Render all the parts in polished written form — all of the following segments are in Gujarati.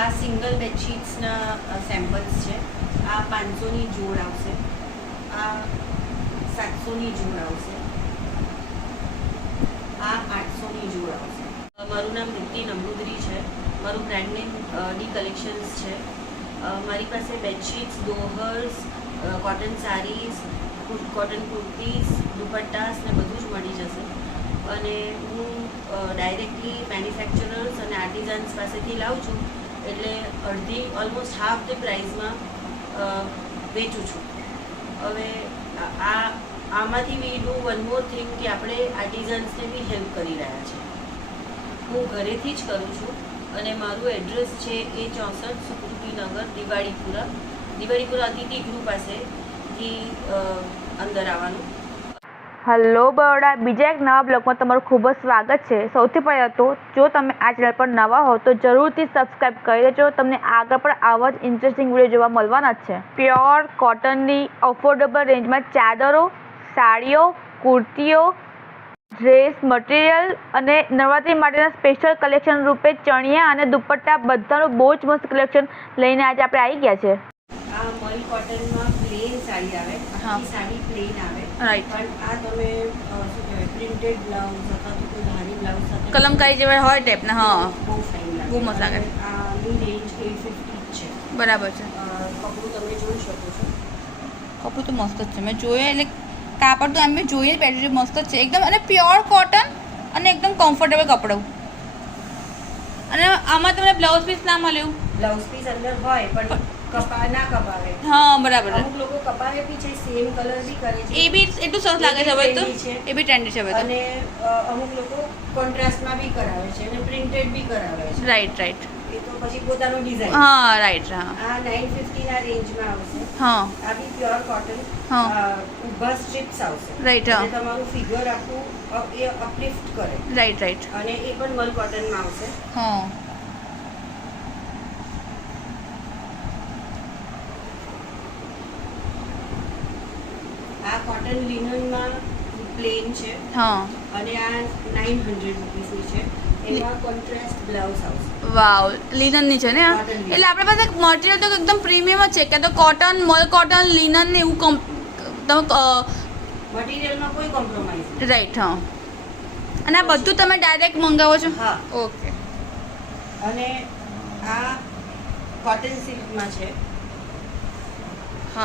આ સિંગલ બેડશીટ્સના સેમ્પલ્સ છે. આ 500ની જોડ આવશે, આ 700ની જોડ આવશે, આ 800ની જોડ આવશે. મારું નામ દીપ્તિ નમૃદરી છે. મારું બ્રાન્ડ નેમ ડી કલેક્શન્સ છે. મારી પાસે બેડશીટ્સ, દોહર્સ, કોટન સારીઝ, કોટન કુર્તીઝ, દુપટ્ટાસ ને બધું જ મળી જશે. અને હું ડાયરેક્ટલી મેન્યુફેક્ચરર્સ અને આર્ટિઝન્સ પાસેથી લાવું છું, એટલે અડધી ઓલમોસ્ટ હાફ ધ પ્રાઇસમાં વેચું છું. હવે આમાંથી we do one more thing કે આપણે આર્ટિઝન્સને બી હેલ્પ કરી રહ્યા છીએ. હું ઘરેથી જ કરું છું અને મારું એડ્રેસ છે A64 સુકૃતિનગર, દિવાળીપુરા અતિથિ ગૃહ પાસેથી અંદર આવવાનું. હલો બરોડા, બીજા એક નવા બ્લોગમાં તમારું ખૂબ જ સ્વાગત છે. સૌથી પહેલાં તો જો તમે આ ચેનલ પર નવા હો તો જરૂરથી સબસ્ક્રાઈબ કરી દેજો. તમને આગળ પણ આવા જ ઇન્ટરેસ્ટિંગ વિડીયો જોવા મળવાના જ છે. પ્યોર કોટનની અફોર્ડેબલ રેન્જમાં ચાદરો, સાડીઓ, કુર્તીઓ, ડ્રેસ મટીરિયલ અને નવરાત્રી માટેના સ્પેશિયલ કલેક્શન રૂપે ચણિયા અને દુપટ્ટા બધાનું બહુ જ મસ્ત કલેક્શન લઈને આજે આપણે આવી ગયા છે. આ મલ કોટનમાં પ્લેન સાડી આવે, આખી સાડી પ્લેન આવે. રાઈટ. પણ આ તમે શું કહેવાય પ્રિન્ટેડ બ્લાઉઝ અથવા તો કોઈ ભારી બ્લાઉઝ સાથે કલમકારી જેવા હોય ટાઈપના. હા, બહુ ફાઇન લાગે, બહુ મસ્ત લાગે. આની રેન્જ 850 છે. બરાબર છે. કપડું તમે જોઈ શકો છો. કપડું તો મસ્ત જ છે. મેં જોયું એટલે કાપડ તો અમે જોઈએ પહેર્યું મસ્ત જ છે એકદમ, અને પ્યોર કોટન અને એકદમ કમ્ફર્ટેબલ કપડું. અને આમાં તમને બ્લાઉઝ પીસ ના મળ્યું? બ્લાઉઝ પીસ અંદર હોય પણ ના કપાવે. હા બરાબર. અમુક લોકો કપાવે બી છે, સેમ કલર બી કરે છે. એ બી એટલું સરસ લાગે છે હવે તો. એ બી ટ્રેન્ડી છે હવે તો. અને અમુક લોકો કોન્ટ્રાસ્ટમાં બી કરાવે છે અને પ્રિન્ટેડ બી કરાવે છે. Right right. એ તો પછી પોતાનું ડિઝાઇન. હા રાઈટ. હા આ 950 ના રેન્જમાં આવશે. હા. આ બી પ્યોર કોટન. હા. ઊભા સ્ટ્રીપ્સ આવશે. રાઈટ. હા. એટલે તમારું ફિગર આખું એ અપલિફ્ટ કરે. Right right. અને એ પણ મલ કોટનમાં આવશે. હા. આ કોટન લિનનમાં પ્લેન છે. હા. અને આ 900 રૂપીસની છે. એમાં કોન્ટ્રાસ્ટ બ્લાઉઝ આવશે. વાવ, લિનનની છે ને આ? Cotton linen. એટલે આપણી પાસે મટીરિયલ તો એકદમ પ્રીમિયમ જ છે કે તો કોટન, મલ કોટન, લિનન ને એવું મટીરિયલમાં કોઈ કોમ્પ્રોમાઇઝ નહીં. રાઈટ. હા. અને આ બધું તમે ડાયરેક્ટ મંગાવો છો? હા. ઓકે. અને આ કોટન સિલ્કમાં છે. આ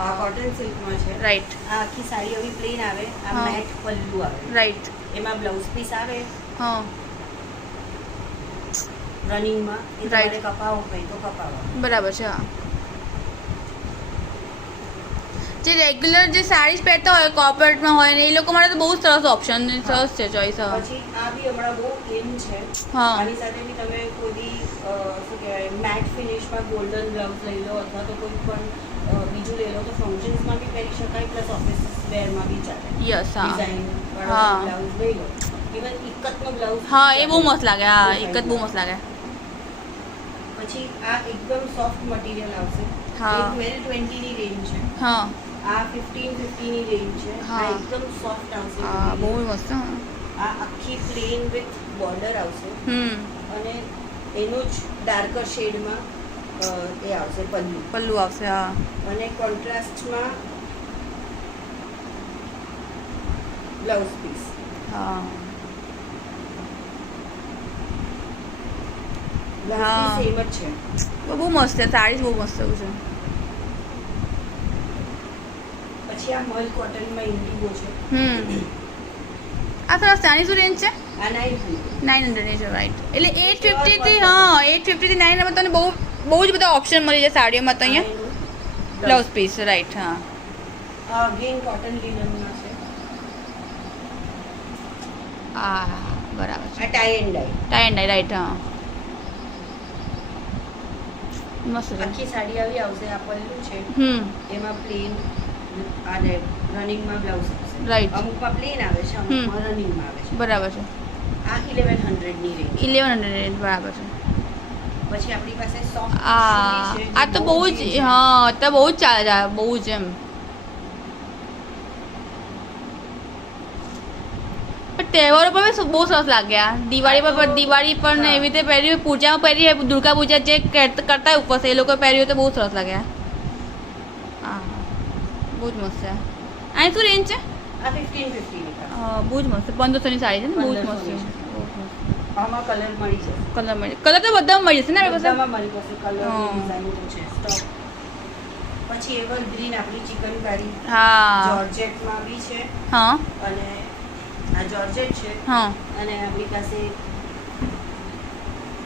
હા. કોટન સિલ્કમાં છે. રાઈટ. આ આખી સાડી આવી પ્લેન આવે. આ હા. મેટ પલ્લુ આવે. રાઈટ. એમાં બ્લાઉઝ પીસ આવે હા. રનિંગમાં. એ Right. તમારે કપાવો હોય તો કપાવો. બરાબર છે. હા. જે રેગ્યુલર જે સાડીઝ પહેરતા હોય કોર્પોરેટમાં હોય ને એ લોકો માટે તો બહુ સરસ ઓપ્શન સરસ છે ચોઈસ. હા. પછી આ બી હમણાં બહુ ઇન છે. હા. આની સાથે બી તમે કોઈ બી શું કહેવાય મેટ ફિનિશમાં ગોલ્ડન બ્લાઉઝ લઈ લો અથવા તો કોઈ પણ બીજું લઈ લો તો ફંક્શન્સમાં બી પહેરી શકાય, પ્લસ ઓફિસ વેરમાં બી ચાલે. યસ. હા. ડિઝાઇન હા. બ્લાઉઝ લઈ લો. Even ઇક્કતનો blouse. હા એ બહુ મસ્ત લાગે. હા એક જ બહુ મસ્ત લાગે. પછી આ એકદમ સોફ્ટ મટીરિયલ આવશે. હા. એ 1220 ની રેન્જ છે. હા. આ 1550 ની રેન્જ છે. હા. આ એકદમ સોફ્ટ આવશે. હા બહુ material. મસ્ત. હા. આ આખી પ્લેન વિથ બોર્ડર આવશે અને એનું જ ડાર્કર શેડમાં એ આવશે પલ્લુ. પલ્લુ આવશે. હા. અને કોન્ટ્રાસ્ટમાં બ્લાઉઝ પીસ. હા. બ્લાઉઝ હા. પીસ સેમ જ છે. બહુ મસ્ત છે. સાડી બહુ મસ્ત છે. પછી આ મલ કોટનમાં ઇન્ડિગો છે. આ સરસ. આની શું રેન્જ છે? આ 900. 900 ની છે. રાઈટ. એટલે 850 થી હા 850 થી 900 તમને બહુ જ બધા ઓપ્શન મળી જાય સાડીઓમાં તો અહીંયા. Blouse piece. રાઈટ. હા. અગેન કોટન લિનનમાં છે. હા બરાબર છે. આ tie and dye. Tie and dye. Right. હા મસ્ત છે. આખી સાડી આવી આવશે. આ પલ્લુ છે. એમાં પ્લેન અને રનિંગમાં બ્લાઉઝ આવશે. રાઈટ. અમુકમાં પ્લેન આવે છે, અમુકમાં રનિંગમાં આવે છે. બરાબર છે. આ 1100 ની રેન્જ. 1100 રેન્જ. બરાબર છે. પછી આપણી પાસે સોફ્ટ આ તો બહુ જ હા તો બહુ જ ચાલે છે. બહુ જ એમ તહેવારો પર બી બહુ સરસ લાગ્યા. દિવાળી પર દિવાળી પર ને એવી રીતે પહેર્યું, પૂજામાં પહેરી, દુર્ગા પૂજા જે કરતા હોય ઉપવાસ એ લોકો પહેર્યું તો બહુ સરસ લાગ્યા. હા બહુ જ મસ્ત છે. અહીં શું રેન્જ છે? આ 1550 બહુ જ મસ્ત 1500ની સાડી છે ને, બહુ જ મસ્ત છે. આમાં કલર મળી જશે. કલર તો બધામાં મળી જશે ને આપણી પાસે? બધામાં મળી જશે. કલર ડિઝાઇન છે સ્ટોક. પછી એવરગ્રીન આપણી ચિકનકારી હા જોર્જેટમાં બી છે. હા અને આ જોર્જેટ છે. હા અને આપણી પાસે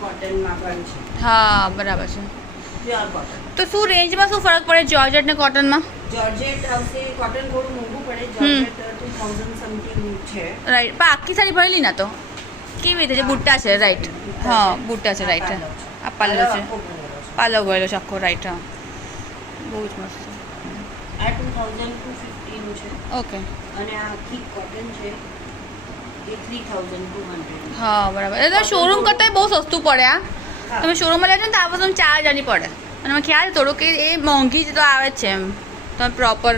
કોટનમાં પણ છે. હા બરાબર છે. Pure cotton. તો શું રેન્જમાં શું ફરક પડે જોર્જેટ ને કોટનમાં? જોર્જેટ આવશે, કોટન થોડું મોંઘું પડે. જોર્જેટ 2000 સમથિંગ છે. રાઈટ, પણ આખી સાડી ભરેલી ના તો કેવી રીતે છે? બુટ્ટા છે, રાઈટ. હા બુટ્ટા છે, રાઈટ. આ પાલવ છે, પાલવ ભરેલો છે આખો, રાઈટ. હા બહુ જ મસ્ત છે. આ 2250 નું છે. ઓકે. અને આ આખી કોટન છે એ 3200. હા બરાબર. એટલે શોરૂમ કરતાં બહુ સસ્તું પડે આ. તમે શોરૂમમાં લેજો ને તો આ વસ્તુ 4000ની પડે. અને મને ખ્યાલ છે થોડું કે એ મોંઘી જ તો આવે જ છે એમ. તમે પ્રોપર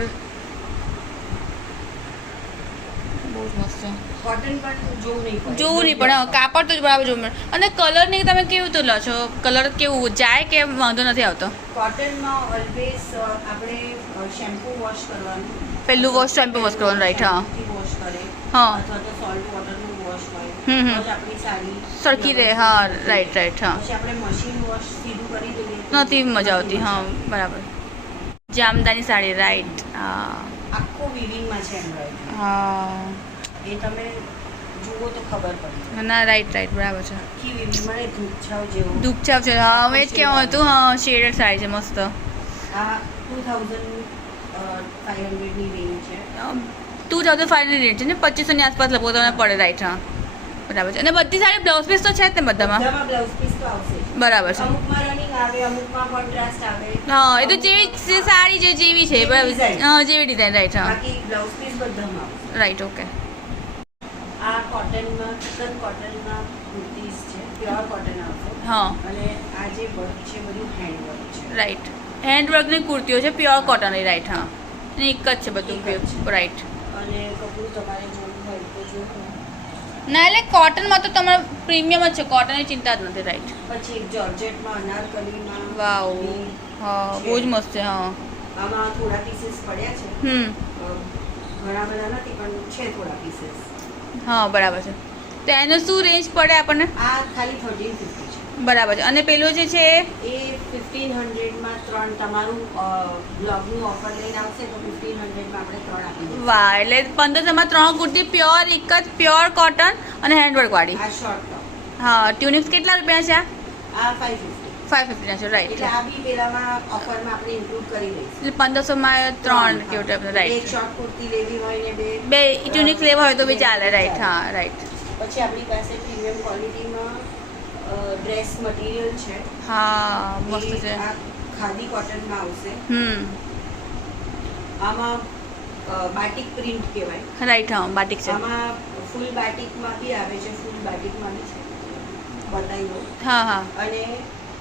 બહુ જ મસ્ત છે. કોટન પણ જોવું નહીં પડે. જોવું નહીં પડે. કાપડ તો જ બરાબર જોવું પડે. અને કલર ની તમે કેવું તો લો છો? કલર કેવું જાય કે વાંધો નથી આવતો? કોટનમાં ઓલવેઝ આપણે શેમ્પુ વોશ કરવાનું. પહેલું વોશ શેમ્પુ વોશ કરવાનું, રાઈટ. હા વોશ કરે હા. અથવા તો સોલ્ટ વોટરનું વોશ હોય હમ તો જ આપણી સાડી સરખી રહે. હા રાઈટ રાઈટ. હા પછી આપણે મશીન વોશ સીધું કરી દઈએ તો નથી મજા આવતી. હા બરાબર. જામદાની સાડી, રાઈટ. હા આખું વિવિંગમાં છે એમ્બ્રોઇડરી. હા એ તમે જુઓ તો ખબર પડે. ના રાઈટ રાઈટ બરાબર છે. આખી વિવિંગ મને ધૂપછાવ જેવું. ધૂપછાવ છે. હા હવે જ કહેવું હતું. હા શેડેડ સાડી છે મસ્ત. આ 2500 ની રેન્જ છે. 2500 રેટ છે ને, 2500ની આસપાસ લગભગ તમને પડે, રાઈટ. હા બરાબર છે. અને બધી સાડી બ્લાઉઝ પીસ તો છે જ ને બધામાં? બધામાં બ્લાઉઝ પીસ તો આવશે જ. બરાબર છે. અમુકમાં રનિંગ આવે, અમુકમાં કોન્ટ્રાસ્ટ આવે. હા એ તો જેવી સાડી જેવી છે, બરાબર. હા જેવી ડિઝાઇન, રાઈટ. હા બાકી બ્લાઉઝ પીસ બધામાં આવશે. રાઈટ. ઓકે. આ કોટનમાં ચિકન કોટનમાં કુર્તીઝ છે, પ્યોર કોટન આવશે. હા અને આ જે વર્ક છે બધું હેન્ડવર્ક છે. રાઈટ. હેન્ડવર્કની કુર્તીઓ છે, પ્યોર કોટનની, રાઈટ. હા અને એક જ છે બધું, એક જ છે. રાઈટ. અને કપડું તમારે જોવું હોય તો જોવું. ના એટલે કોટનમાં તો તમારે પ્રીમિયમ જ છે, કોટનની ચિંતા જ નથી, રાઈટ. પછી એક જોર્જેટમાં અનારકલીમાં વાવ. હા બહુ જ મસ્ત છે. હા આમાં થોડા પીસીસ પડ્યા છે. ઘણા બધા નથી પણ છે થોડા પીસીસ. હા બરાબર છે. તો એનો શું રેન્જ પડે આપણને? આ ખાલી 1350 છે. બરાબર છે. અને પેલું જે છે એ 1500માં 3 તમારું બ્લોગનું ઓફર લઈને આવશે તો 1500માં આપણે 3 આપી દઈશું. વાહ, એટલે 1500માં 3 કુર્તી પ્યોર, એક જ પ્યોર કોટન અને હેન્ડવર્ક વાળી. આ શોર્ટ ટોપ. હા ટ્યુનિક્સ કેટલા રૂપિયા છે? આ 550. 550 ના છે, રાઈટ. એટલે આ બી પેલામાં ઓફરમાં આપણે ઇન્ક્લુડ કરી દઈશું. એટલે 1500માં 3 કેવું ટાઈપ, એક રાઈટ. શોર્ટ કુર્તી લેવી હોય ને બે ટ્યુનિક્સ લેવા હોય તો બી ચાલે, રાઈટ. હા રાઈટ. પછી આપણી પાસે પ્રીમિયમ ક્વોલિટીમાં ડ્રેસ મટીરિયલ છે. હા મસ્ત છે. આ ખાદી કોટનમાં આવશે. આમાં બાટિક પ્રિન્ટ કહેવાય, રાઈટ. હા બાટિક છે. આમાં ફૂલ બાટિકમાં બી આવે છે, ફૂલ બાટિકમાં બી છે, બતાવી દો. હા હા અને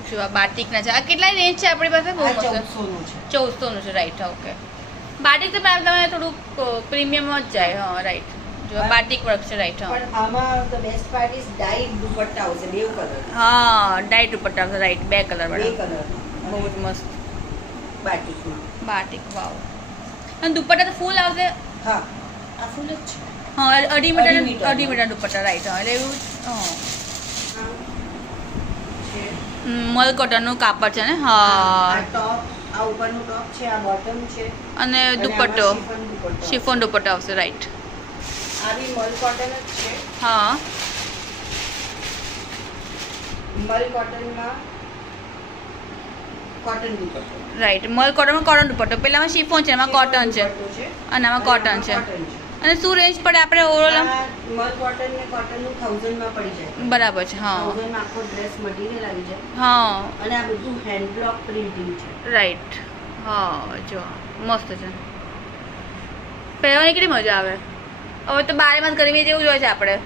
શું આ બાટિકના છે? આ કેટલા રેન્જ છે આપણી પાસે? બહુ આ મસ્ત. 1400 નું છે. 1400 નું છે, રાઈટ. ઓકે. બાટિક તો તમને થોડુંક પ્રીમિયમ જ જાય. હા રાઈટ. જો બાટિક વર્ક છે, રાઈટ. હા પણ આમાં ધ બેસ્ટ પાર્ટ ઇઝ ડાઈ દુપટ્ટા આવશે, બે કલર. હા ડાઈ દુપટ્ટા છે, રાઈટ. બે કલર બે વાળા, કલર બહુ જ મસ્ત. બાટિકમાં. બાટિક, વાવ. અને દુપટ્ટા તો ફૂલ આવશે. હા આ ફૂલ જ છે. હા અઢી મીટર. Metre dupatta, right. હા એટલે એવું આ છે. મલ કોટનનું કાપડ છે ને? આ હા. ટોપ, આ ઉપરનું ટોપ છે, આ બોટમ છે. અને અને દુપટ્ટો આમાં દુપટ્ટો. શિફોન દુપટ્ટો આવશે, રાઈટ. આ બી મલ કોટન જ છે. હા મલ કોટનમાં કોટન દુપટ્ટો. રાઈટ. મલ કોટનમાં કોટન દુપટ્ટો. પેલામાં શિફોન છે, એમાં કોટન છે, દુપટ્ટો છે. અને આમાં કોટન છે. કોટન છે. અને શું રેન્જ પડે આપણે ઓવરઓલ? આ મલ કોટન ને કોટનનું 1000 માં પડી જાય. બરાબર છે. હા 1000 માં આખો ડ્રેસ મટીરિયલ આવી જાય. હા અને આ બધું હેન્ડ બ્લોક પ્રિન્ટિંગ છે. રાઈટ. હા જો મસ્ત છે. પહેરવાની કેટલી મજા આવે. હવે તો બારેમાં ગરમી જેવું જ હોય છે આપણે.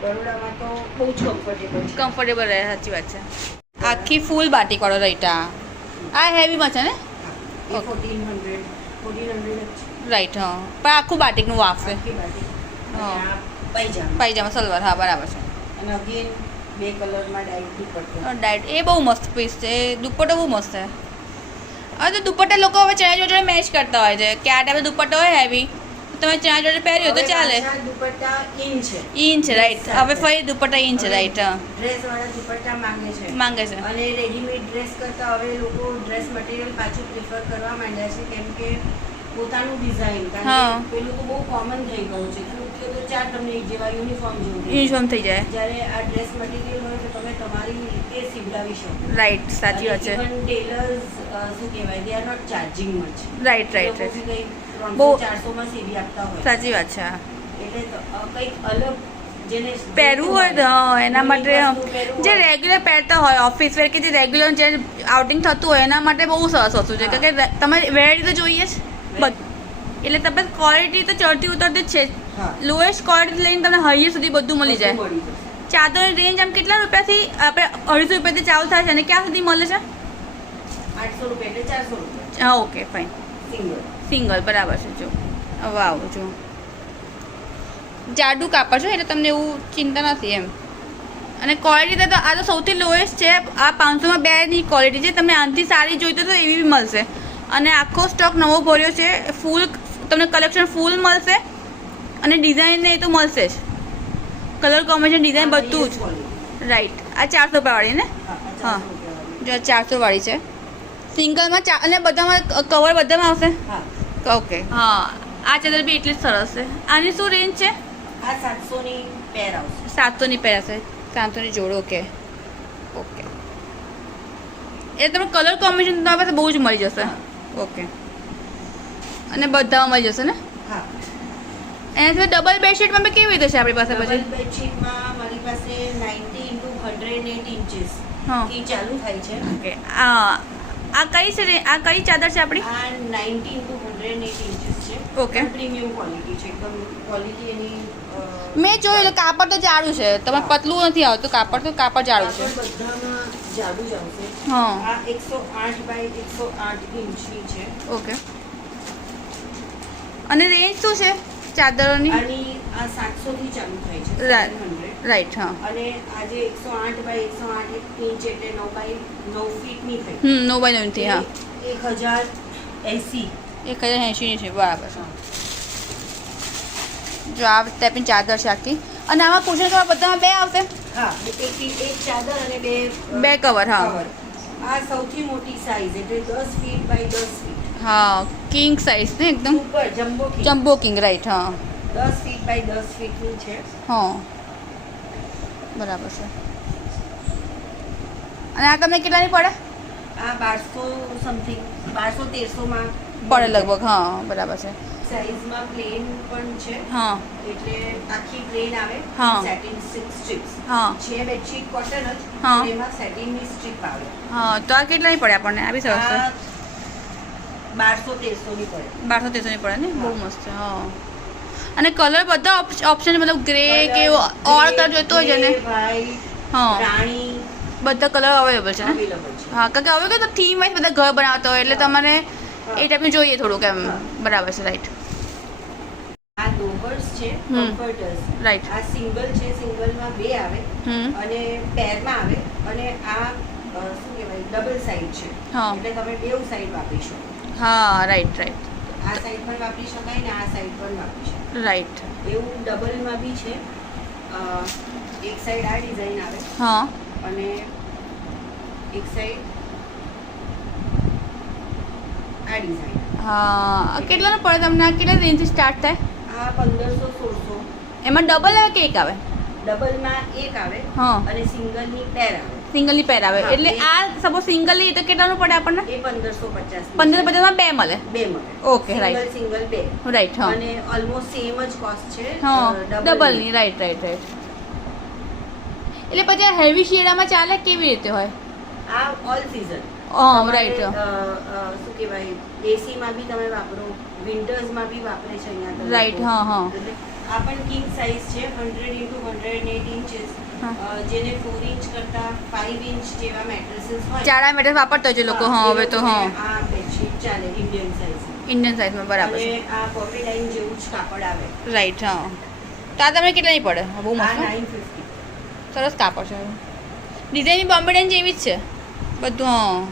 બરોડામાં તો બહુ જ કમ્ફર્ટેબલ છે. કમ્ફર્ટેબલ રહે, સાચી વાત છે. આખી ફૂલ બાટિક વાળો, રાઈટ. આ હેવીમાં છે ને? એ 1400 જ છે. રાઈટ. હા પણ આખું બાટિકનું આવશે. આખી બાટિક. હા. અને આ પાયજામા સલવાર, હા બરાબર છે. અને અગેન 2 કલરમાં ડાઇટ દુપટ્ટો. ડાયટ એ બહુ મસ્ત પીસ છે, દુપટ્ટો બહુ મસ્ત છે. હવે તો દુપટ્ટા લોકો હવે ચણિયા જોડે મેચ કરતા હોય છે કે આ ટાઈપે દુપટ્ટો હોય હેવી, તમે ચણિયા જોડે પહેર્યો તો ચાલે. દુપટ્ટા ઇન છે રાઈટ, હવે ફરી દુપટ્ટા ઇન છે રાઈટ. હા ડ્રેસ વાળા દુપટ્ટા માંગે છે. અને રેડીમેડ ડ્રેસ કરતા હવે લોકો ડ્રેસ મટીરિયલ પાછું પ્રિફર કરવા માંડ્યા છે, કેમ કે પોતાનું ડિઝાઇન, કારણ કે પેલું તો બહુ કોમન થઈ ગયું છે. તો ચાર તમને એક જેવા યુનિફોર્મ થઈ જાય. જ્યારે આ ડ્રેસ મટીરિયલ હોય તો તમે તમારી રીતે સીવડાવી શકો. રાઈટ, સાચી વાત છે. ઇવન ટેલર્સ શું કહેવાય, they are not charging much. Right. બહુ 400 માં સીવી આપતા હોય. સાચી વાત છે. એટલે કંઈક અલગ જેને પહેરવું હોય તો એના માટે જે રેગ્યુલર પહેરતા હોય ઓફિસ વેર કે જે રેગ્યુલર જે આઉટિંગ થતું હોય એના માટે બહુ સરસ વસ્તુ છે, કારણ કે તમારે વેરાયટી તો જોઈએ જ. એટલે તમે ક્વોલિટી તો ચડતી ઉતરતી જ છે. લોએસ્ટ ક્વોલિટી લઈને તમને હાઈએસ્ટ સુધી બધું મળી જાય. ચાદરની રેન્જ આમ કેટલા રૂપિયાથી આપણે 250 રૂપિયાથી ચાલુ થાય છે અને ક્યાં સુધી મળે છે? 800 રૂપિયા એટલે 400 રૂપિયા. હા ઓકે ફાઇન. સિંગલ બરાબર છે. જો વાવ, જો જાડું કાપડ છે એટલે તમને એવું ચિંતા નથી એમ. અને ક્વોલિટી તો આ તો સૌથી લોએસ્ટ છે. આ 500માં 2ની ક્વોલિટી છે. તમને આનાથી સારી જોઈતો તો એવી બી મળશે. અને આખો સ્ટોક નવો ભર્યો છે. ફૂલ તમને કલેક્શન ફૂલ મળશે અને ડિઝાઇન ને એ તો મળશે જ. કલર કોમ્બિનેશન ડિઝાઇન બધું જ. રાઈટ. આ 400 રૂપિયાવાળી ને? હા જો 400 વાળી છે. સિંગલમાં અને બધામાં કવર બધામાં આવશે? ઓકે. હા આ ચાદર બી એટલી જ સરસ છે. આની શું રેન્જ છે? આ 700ની પેર આવશે. 700ની પેર હશે. 700ની જોડો. ઓકે. એ તમે કલર કોમ્બિનેશન તમારી પાસે બહુ જ મળી જશે. ઓકે. અને બધામાં મળી જશે ને? હા. એના સિવાય ડબલ બેડશીટમાં બી કેવી રીતે છે આપણી પાસે? પછી ડબલ બેડશીટમાં મારી પાસે 90 × 108 ઇંચીસ થી ચાલુ થાય છે. ઓકે. આ કઈ છે? આ કઈ ચાદર છે આપણી? આ 90 × 108 ઇંચીસ છે. ઓકે. પ્રીમિયમ ક્વોલિટી છે. એકદમ ક્વોલિટી એની મેં જોયું એટલે કાપડ તો જાડું છે. તમારે પતલું નથી આવતું કાપડ, તો કાપડ જાડું છે. બધામાં જાડું જ આવશે. હા. આ 108 બાય 108 ઇંચની છે. ઓકે. અને રેન્જ શું છે ચાદરોની? આની આ 700 થી ચાલુ થાય છે. રાઈટ. હા. અને આજે 108 બાય 108 ઇંચ એટલે 9 બાય 9 ફીટની થઈ. 9 બાય 9 થી. હા. 1080. 1080 છે. બરાબર. જો આ ટાઈપની ચાદર છે આખી. અને આમાં કુશન કવર બધામાં 2 આવશે? હા, એક ચાદર અને બે કવર. હા. આ સૌથી મોટી સાઈઝ એટલે 10 ફીટ બાય 10 ફીટ. હા, કિંગ સાઈઝ ને એકદમ ઉપર જમ્બો કિંગ. રાઈટ. હા. 10 ફીટ બાય 10 ફીટની છે. હા બરાબર છે. અને આ તમને કેટલાની પડે? આ 1200 સમથિંગ 1200-1300 માં પડે લગભગ. હા બરાબર છે. સાઈઝમાં પ્લેન પણ છે. હા. એટલે આખી પ્લેન આવે. હા. Satin 6 strips. હા. છે બેડશીટ કોટન જ. હા. એમાં સેટિનની સ્ટ્રીપ આવે. હા તો આ કેટલાની પડે આપણને? આ બી સરસ છે. 1200-1300 ની પડે. 1200-1300 ની પડે ને? બહુ મસ્ત છે. હા. અને કલર બધા ઓપ્શન મતલબ ગ્રે કે ઓર કલર જોઈતો હોય છે ને? વ્હાઈટ, હા, રાણી બધા કલર અવેલેબલ છે ને? અવેલેબલ છે. હા, કારણ કે હવે તો થીમ વાઇઝ બધા ઘર બનાવતા હોય એટલે તમારે એ ટાઈપનું જોઈએ થોડુંક એમ. બરાબર છે. રાઈટ. આ લોવર્સ છે, કમ્ફર્ટર્સ. રાઈટ. આ સિંગલ છે. સિંગલમાં 2 આવે અને પેરમાં આવે. અને આ શું કહેવાય ડબલ સાઈડ છે. હા. એટલે તમે બેઉ સાઈડ વાપરી શકો. હા. રાઈટ. આ સાઈડ પણ વાપરી શકાય ને આ સાઈડ પણ વાપરી શકાય. રાઈટ. એવું ડબલમાં બી છે. એક સાઈડ આ ડિઝાઇન આવે. હા. અને એક સાઈડ આ ડિઝાઇન. હા. કેટલાનું પડે તમને? આ કેટલા રેન્જથી સ્ટાર્ટ થાય? આ 1500-1600. એમાં ડબલ આવે કે એક આવે? ડબલમાં એક આવે હા. અને સિંગલની પેર આવે. સિંગલની પેર આવે. એટલે આ સપોઝ સિંગલ લઈએ તો કેટલાનું પડે આપણને? એ 1550. 1550માં 2 મળે. 2 મળે. ઓકે. રાઈટ. સિંગલ 2. રાઈટ. હા. અને ઓલમોસ્ટ સેમ જ કોસ્ટ છે. હા. ડબલની. રાઈટ. એટલે પછી હેવી શેડામાં ચાલે કેવી રીતે હોય? આ ઓલ સીઝન. રાઈટ. શું કહેવાય એસીમાં બી તમે વાપરો, વિન્ટર્સમાં બી વાપરે છે અહીંયા. રાઈટ. હા. એટલે આ પણ કિંગ સાઈઝ છે. 100 × 108 ઇંચીસ. જેને 4 ઇંચ કરતા 5 ઇંચ જેવા મેટ્રેસીસ હોય, જાડા મેટ્રેસ વાપરતા હોય છે લોકો. હા. હવે તો હા આ બેડશીટ ચાલે ઇન્ડિયન સાઈઝ. ઇન્ડિયન સાઈઝમાં. બરાબર છે. અને આ પોપીડાઇન જેવું જ કાપડ આવે. રાઈટ. હા. તો આ તમને કેટલાની પડે? બહુ આ મસ્ત 950. સરસ કાપડ છે. ડિઝાઇનની કોમ્બિનેશન જેવી જ છે બધું. હા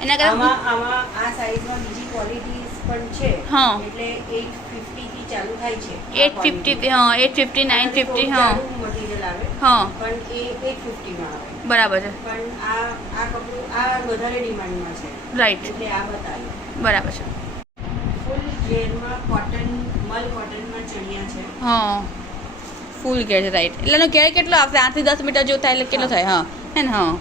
એના કરતાં આમાં આ સાઈઝમાં બીજી ક્વોલિટીઝ પણ છે. હા. એટલે 850 થી ચાલુ થાય છે. 850 હા 850 950 હા મટીરિયલ આવે હા પણ એ 850 માં આવે. બરાબર છે. પણ આ કપડું આ વધારે ડિમાન્ડમાં છે. રાઈટ એટલે આ બતાવ્યું. બરાબર છે. ફૂલ ઘેરમાં કોટન મલ કોટનમાં ચણિયા છે. હા ફૂલ ઘેર છે રાઈટ. એટલે એનો ઘેર કેટલો આવશે? 8 થી 10 મીટર જેવું થાય એટલે કેટલો થાય? હા હે ને હા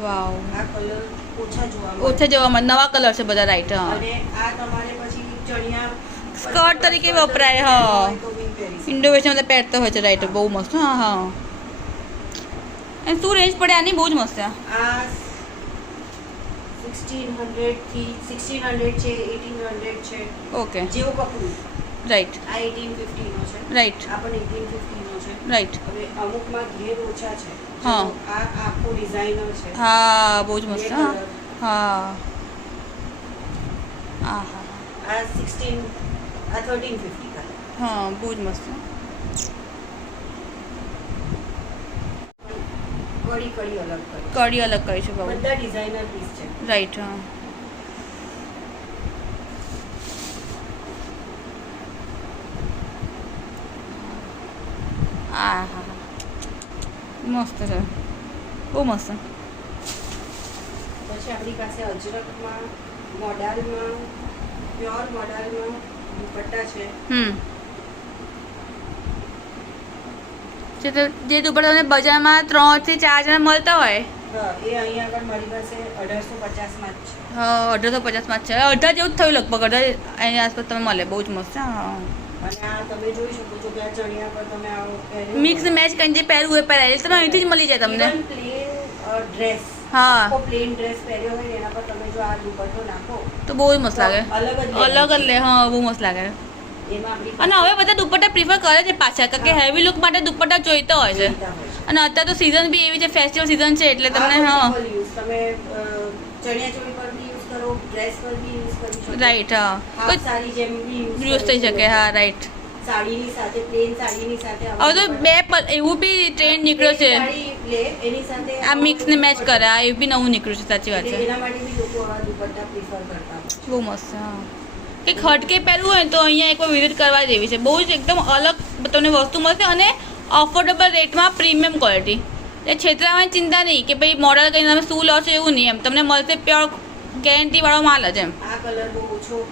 વાવ આ કલર ઓછા જોવા મળે. ઓછા જવામાં નવા કલર છે બધા રાઈટ. હા અને આ તમારે પછી ચણિયા સ્કર્ટ તરીકે વપરાય. હા તો બી પહેરી શકો. ઇન્ડો વેસ્ટર્ન બધા પહેરતા હોય છે રાઈટ. બહુ મસ્ત. હા હા અને શું રેન્જ પડે આની? બહુ જ મસ્ત છે. આ 1600 થી 1600 છે 1800 છે. ઓકે જેવું કપડું. રાઈટ આ 1850 નો છે. રાઈટ આ પણ 1850 નો છે. રાઈટ. હવે અમુકમાં ઘેર ઓછા છે. હા. જો આ આખો ડિઝાઇનર છે. હા બહુ જ મસ્ત. બે હા colour. હા હા હા આ 1350 કલર. હા બહુ જ મસ્ત. કડી કડી અલગ કરી. કડી અલગ કરીશું બહુ બધા ડિઝાઇનર પીસ છે. રાઈટ. હા આ હા હા મસ્ત છે. બહુ મસ્ત. પછી આપણી પાસે અજરકમાં મોડાલમાં પ્યોર મોડાલમાં દુપટ્ટા છે. જે દુપટ્ટા તમને બજારમાં 3 થી 4 જણા મળતા હોય હા એ અહીંયા આગળ મારી પાસે 1850 માં જ છે. 1850 માં જ છે. અઢાર જેવું જ થયું લગભગ. અઢાર એની આસપાસ તમે મળે. બહુ જ મસ્ત છે. હા અને આ તમે જોઈ શકો છો કે આ ચણિયા પર તમે આવો મિક્સ મેચ કરીને જે પહેરવું એ પહેરાય એટલે તમે અહીંથી જ મળી જાય તમને. Plane dress. હા આખો પ્લેન ડ્રેસ પહેર્યો હોય ને એના પર તમે જો આ દુપટ્ટો નાખો તો બહુ જ મસ્ત લાગે. અલગ જ લે. હા બહુ મસ્ત લાગે. એમાં આપણી અને હવે બધા દુપટ્ટા પ્રિફર કરે છે પાછા કારણ કે હેવી લુક માટે દુપટ્ટા જોઈતા હોય છે. અને અત્યારે તો સિઝન બી એવી છે ફેસ્ટિવલ સિઝન છે એટલે તમને હા તમે ચણિયા ચોળી પર બી યુઝ કરો ડ્રેસ પર બી યુઝ કરી શકો. રાઈટ. હા હાફ સાડી જેમ બી યુઝ થઈ શકે. હા રાઈટ. સાડીની સાથે પ્લેન સાડીની સાથે હવે તો બે એવું બી ટ્રેન્ડ નીકળ્યો છે સાડી લે એની સાથે આ મિક્સ ને મેચ કરે. આ એવું બી નવું નીકળ્યું છે. સાચી વાત એટલે છે. એના માટે બી લોકો આવા દુપટ્ટા પ્રિફર કરતા હોય છે. બહુ મસ્ત છે. હા કે ખટકે પહેરવું હોય તો અહીંયા એકવાર વિઝિટ કરવા જેવી છે. બહુ જ એકદમ અલગ તમને વસ્તુ મળશે અને અફોર્ડેબલ રેટમાં પ્રીમિયમ ક્વોલિટી. એટલે છેતરાવાની ચિંતા નહીં કે ભાઈ મોડલ કરીને તમે શું લો છો એવું નહીં. એમ તમને મળશે પ્યોર ગેરંટીવાળો માલ જ એમ આ કલર બહુ ઓછો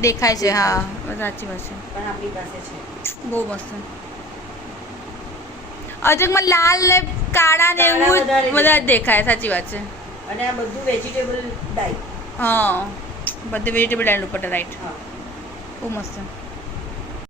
દેખાય છે. હા સાચી વાત છે. પણ આપણી પાસે છે. બહુ મસ્ત. અજકમાં લાલ ને કાળા ને એવું વધારે દેખાય. સાચી વાત છે. અને આ બધું વેજીટેબલ ડાઈ. હા બધે વેજીટેબલ ડાયલ ઉપર રાઈટ. હા બહુ મસ્ત.